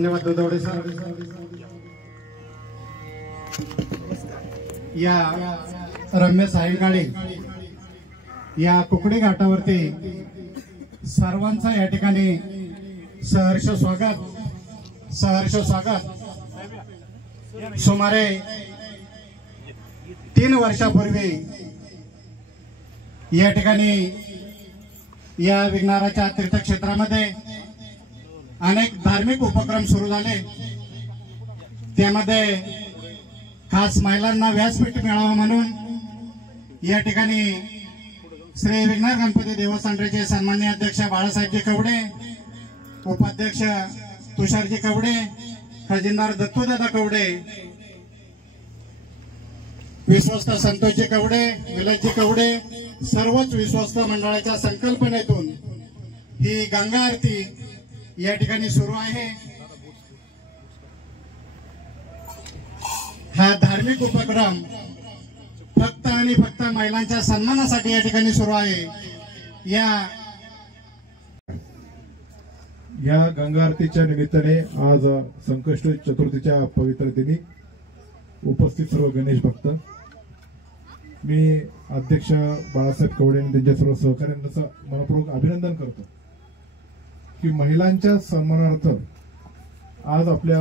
धन्यवाद दुधवडे सर। या रम्य सायंकाळी या कुकडी घाटावरती सर्वांचं या ठिकाणी सहर्ष स्वागत। सुमारे 3 वर्षापूर्वी या ठिकाणी या विघ्नराच्या तीर्थक्षेत्रामध्ये अनेक धार्मिक उपक्रम सुरू झाले। त्यामध्ये खास महिलांना व्यासपीठ मिळावं म्हणून या ठिकाणी श्री विघ्नर गणपती देवस्थानचे सन्माननीय अध्यक्ष बाळासाहेबजी कवडे, उपाध्यक्ष तुषारजी कवडे, खजिनदार दत्तूदादा कवडे, विश्वस्त संतोषजी कवडे, विलासजी कवडे, सर्वच विश्वस्त मंडळाच्या संकल्पनेतून ही गंगा आरती या ठिकाणी सुरू आहे। हा धार्मिक उपक्रम फक्त आणि फक्त महिलांच्या सन्मानासाठी या ठिकाणी सुरू आहे। या गंगा आरतीच्या निमित्ताने आज संकष्ट चतुर्थीच्या पवित्र दिनी उपस्थित सर्व गणेश भक्त, मी अध्यक्ष बाळासाहेब कवडे आणि त्यांच्या सर्व सहकाऱ्यांचं मनपूर्वक अभिनंदन करतो की महिलांच्या सन्मानार्थ आज आपल्या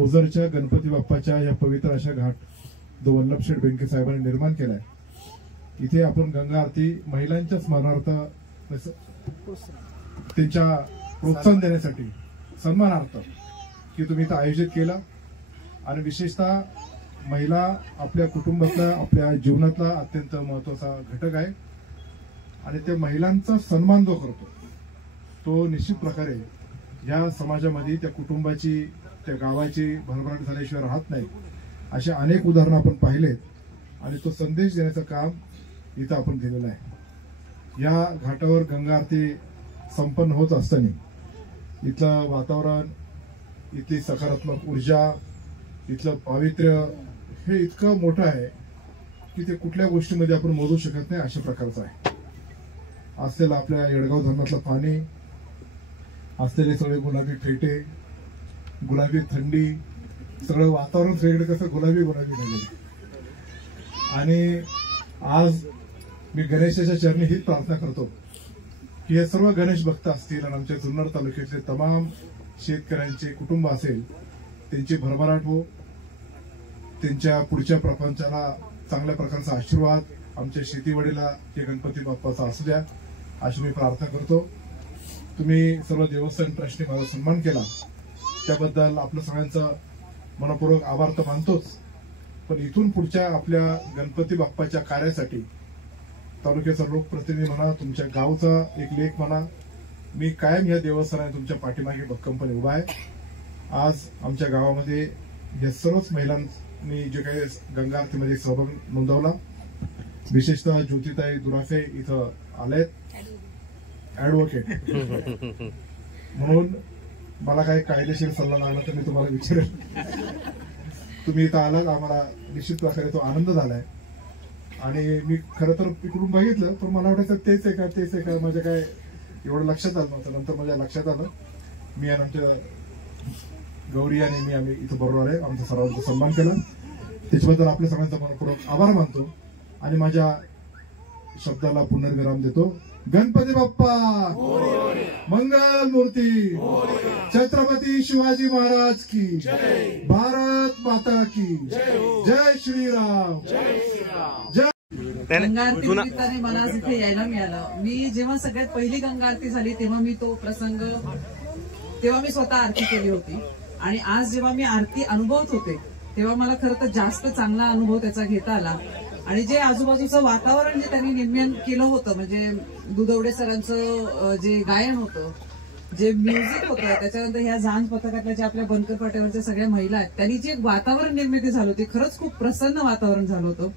ओझरच्या गणपती बाप्पाच्या या पवित्र अशा घाट जो वल्लभशेठ बेनके साहेबांनी निर्माण केलाय, इथे आपण गंगा आरती महिलांच्या स्मरणार्थ त्यांच्या प्रोत्साहन देण्यासाठी सन्मानार्थ की तुम्ही इथं आयोजित केलं। आणि विशेषतः महिला आपल्या कुटुंबातला आपल्या जीवनातला अत्यंत महत्वाचा घटक आहे आणि त्या महिलांचा सन्मान जो करतो तो निश्चित प्रकारे या समाजामध्ये त्या कुटुंबाची त्या गावाची भरभराट झाल्याशिवाय राहत नाही। अशा अनेक उदाहरणं आपण पाहिलेत आणि तो संदेश देण्याचं काम इथं आपण केलेलं आहे। या घाटावर गंगा आरती संपन्न होत असताना इथलं वातावरण, इथली सकारात्मक ऊर्जा, इथलं पावित्र्य हे इतकं मोठं आहे की ते कुठल्या गोष्टीमध्ये आपण मोजू शकत नाही अशा प्रकारचं आहे। असलेलं आपल्या येडगाव धरणातलं पाणी, असलेले सगळे गुलाबी फेटे, गुलाबी थंडी, सगळं वातावरण सगळीकडे कसं गुलाबी झालेलं। आणि आज मी गणेशाच्या चरणी हीच प्रार्थना करतो की हे सर्व गणेश भक्त असतील आणि आमच्या जुन्नर तालुक्यातले तमाम शेतकऱ्यांचे कुटुंब असेल त्यांची भरभराट हो, त्यांच्या पुढच्या प्रपंचाला चांगल्या प्रकारचा आशीर्वाद आमच्या शेतीवाडीला हे गणपती बाप्पाचा असू द्या अशी मी प्रार्थना करतो। तुम्ही सर्व देवस्थान ट्रस्टने माझा सन्मान केला त्याबद्दल आपलं सगळ्यांचं मनपूर्वक आभार तर मानतोच, पण इथून पुढच्या आपल्या गणपती बाप्पाच्या कार्यासाठी तालुक्याचा लोकप्रतिनिधी म्हणा, तुमच्या गावचा एक लेख म्हणा, मी कायम या देवस्थानाने तुमच्या पाठीमागे भक्कमपणे उभा आहे। आज आमच्या गावामध्ये या सर्वच महिलांनी जे काही गंगा आरतीमध्ये सहभाग नोंदवला, विशेषतः ज्योतिताई दुराफे इथं आलेत ऍडव्होकेट म्हणून, मला काही कायदेशीर सल्ला लागला तर मी तुम्हाला विचारेल। तुम्ही इथं आलात, आम्हाला निश्चित प्रकारे तो आनंद झालाय आणि मी खरं तर इकडून बघितलं पण मला वाटायचं तेच आहे का माझ्या काय एवढं लक्षात आलं नव्हतं। नंतर माझ्या लक्षात आलं मी आणि आमच्या गौरी आणि आम्ही इथं बरोबर आहे, आमच्या सर्वांचा सन्मान केला, त्याच्याबद्दल आपल्या सगळ्यांचा मनपूर्वक आभार मानतो आणि माझ्या शब्दाला पुनर्विराम देतो। गणपती बाप्पा मंगल मूर्ती, छत्रपती शिवाजी महाराज की, भारत माता की जय श्रीराम। गंगा आरती निमित्ताने मला आज इथे यायला मिळालं। मी जेव्हा सगळ्यात पहिली गंगा आरती झाली तेव्हा मी तो प्रसंग तेव्हा मी स्वतः आरती केली होती आणि आज जेव्हा मी आरती अनुभवत होते तेव्हा मला खरं तर जास्त चांगला अनुभव त्याचा घेता आला। आणि जे आजूबाजूचं वातावरण जे त्यांनी निर्माण केलं होतं, म्हणजे दुधवडे सरांचं जे गायन होतं, जे म्युझिक होतं, त्याच्यानंतर ह्या झांज पथकातल्या ज्या आपल्या बनकर फाट्यावरच्या सगळ्या महिला आहेत त्यांनी जे वातावरण निर्मिती झालं होती, खरंच खूप प्रसन्न वातावरण झालं होतं।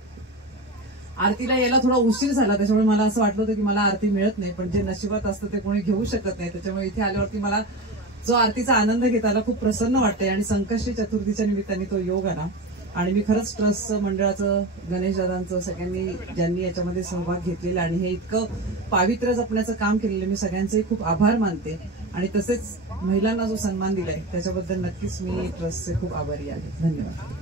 आरतीला यायला थोडा उशीर झाला त्याच्यामुळे मला असं वाटलं होतं की मला आरती मिळत नाही, पण जे नशिबात असतं ते कोणी घेऊ शकत नाही, त्याच्यामुळे इथे आल्यावरती मला जो आरतीचा आनंद घेता आला खूप प्रसन्न वाटतंय आणि संकष्टी चतुर्थीच्या निमित्ताने तो योग आला। आणि मी खरंच ट्रस्टचं, मंडळाचं, गणेश दादांचं, सगळ्यांनी ज्यांनी याच्यामध्ये सहभाग घेतलेला आणि हे इतकं पावित्र्य जपण्याचं काम केलेलं मी सगळ्यांचे खूप आभार मानते। आणि तसेच महिलांना जो सन्मान दिलाय त्याच्याबद्दल नक्कीच मी ट्रस्टचे खूप आभारी आहे. धन्यवाद.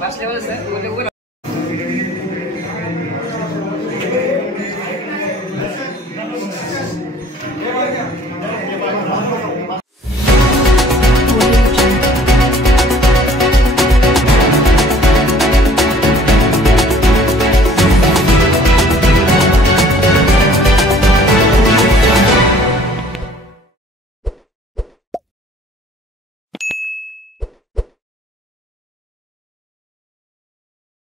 Last level, sir.